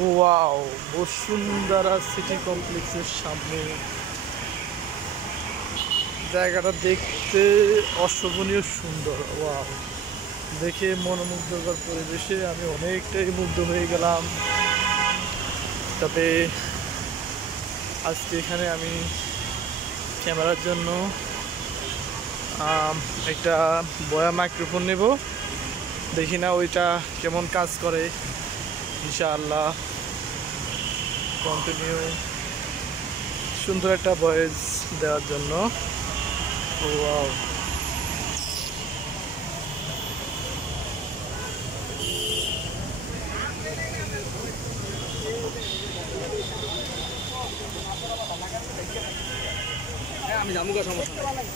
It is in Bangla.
ওয়াও, বসুন্ধরা সিটি কমপ্লেক্সের সামনে জায়গাটা দেখতে অশোভনীয় সুন্দর। ওয়াও, দেখে মনোমুগ্ধকর পরিবেশে আমি অনেকটাই মুগ্ধ হয়ে গেলাম। তবে আজকে এখানে আমি ক্যামেরার জন্য একটা বয়া মাইক্রোফোন নেব। দেখি না ওইটা কেমন কাজ করে। ইনশাআল্লাহ কন্টিনিউ সুন্দর একটা ভয়েস দেওয়ার জন্য। ওয়াও, আমি জামুকা সমস্যা নাই।